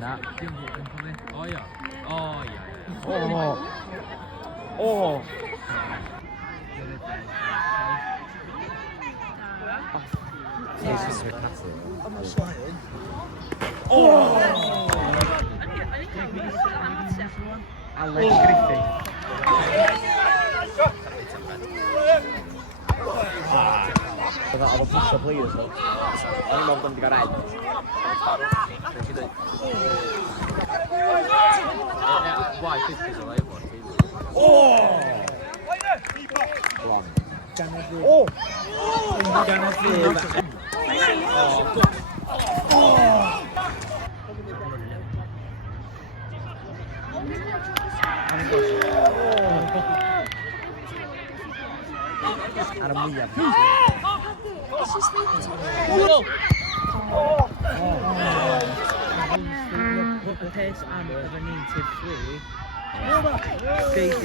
Na. Oh ja. Oh ja. Oh. Oh. Jezus, weer knappen. Oh. Alex Griffith. Ada alla pussa players though. Any of them got right. Why 50's all over? Oh! Long. Oh! Adam Williams. Put the pace and of a native three. Said.